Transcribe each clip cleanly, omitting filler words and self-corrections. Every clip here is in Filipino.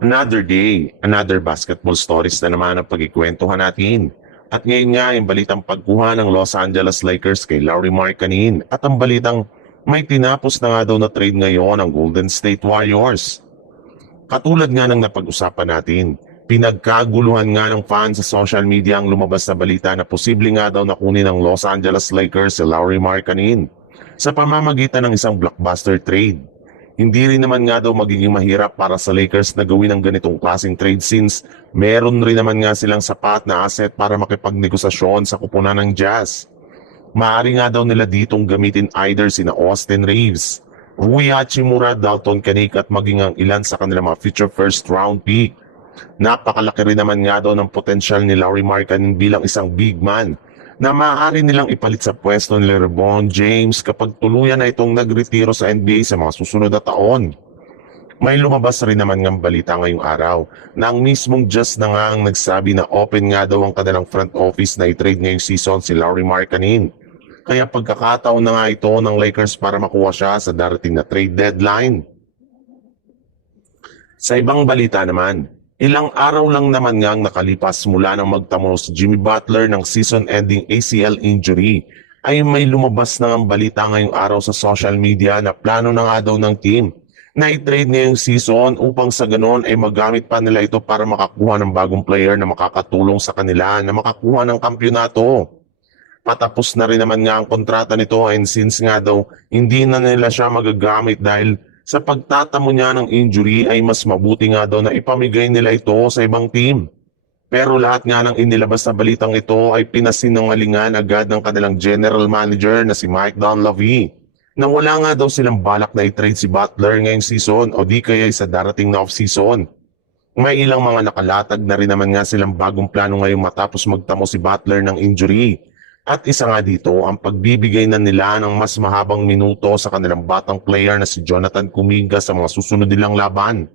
Another day, another basketball stories na naman ang pagkikwentuhan natin. At ngayon nga yung balitang pagkuha ng Los Angeles Lakers kay Lauri Markkanen at ang balitang may tinapos na nga daw na trade ngayon ang Golden State Warriors. Katulad nga ng napag-usapan natin, pinagkaguluhan nga ng fans sa social media ang lumabas na balita na posible nga daw nakunin ng Los Angeles Lakers si Lauri Markkanen sa pamamagitan ng isang blockbuster trade. Hindi rin naman nga daw magiging mahirap para sa Lakers na gawin ang ganitong klaseng trade since meron rin naman nga silang sapat na asset para makipagnegosasyon sa kupunan ng Jazz. Maaari nga daw nila ditong gamitin either sina Austin Reeves, Rui Hachimura, Dalton Keunig at maging ang ilan sa kanilang mga future first round pick. Napakalaki rin naman nga daw ng potensyal ni Lauri Markkanen bilang isang big man na maaari nilang ipalit sa pwesto ni LeBron James kapag tuluyan na itong nagretiro sa NBA sa mga susunod na taon. May lumabas rin naman ng balita ngayong araw na ang mismong Jazz na nga ang nagsabi na open nga daw ang kanilang front office na i-trade ngayong season si Lauri Markkanen. Kaya pagkakataon na nga ito ng Lakers para makuha siya sa darating na trade deadline. Sa ibang balita naman, ilang araw lang naman nga ang nakalipas mula nang magtamo si Jimmy Butler ng season-ending ACL injury, ay may lumabas na ang balita ngayong araw sa social media na plano na nga daw ng team na i-trade ngayong season upang sa ganon ay magamit pa nila ito para makakuha ng bagong player na makakatulong sa kanila na makakuha ng kampyonato. Patapos na rin naman nga ang kontrata nito and since nga daw hindi na nila siya magagamit dahil sa pagtatamo niya ng injury ay mas mabuti nga daw na ipamigay nila ito sa ibang team. Pero lahat nga ng inilabas na balitang ito ay pinasinungalingan agad ng kanilang general manager na si Mike Dunleavy na wala nga daw silang balak na i-trade si Butler ngayong season o di kaya sa darating na off-season. May ilang mga nakalatag na rin naman nga silang bagong plano ngayong matapos magtamo si Butler ng injury. At isa nga dito ang pagbibigay na nila ng mas mahabang minuto sa kanilang batang player na si Jonathan Kuminga sa mga susunod nilang laban.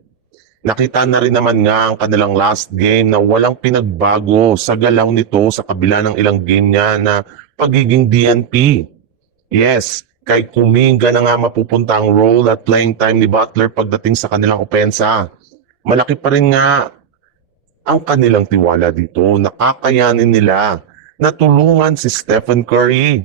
Nakita na rin naman nga ang kanilang last game na walang pinagbago sa galaw nito sa kabila ng ilang game niya na pagiging DNP. Yes, kay Kuminga na nga mapupunta ang role at playing time ni Butler pagdating sa kanilang opensa. Malaki pa rin nga ang kanilang tiwala dito na kakayanin nila na tulungan si Stephen Curry.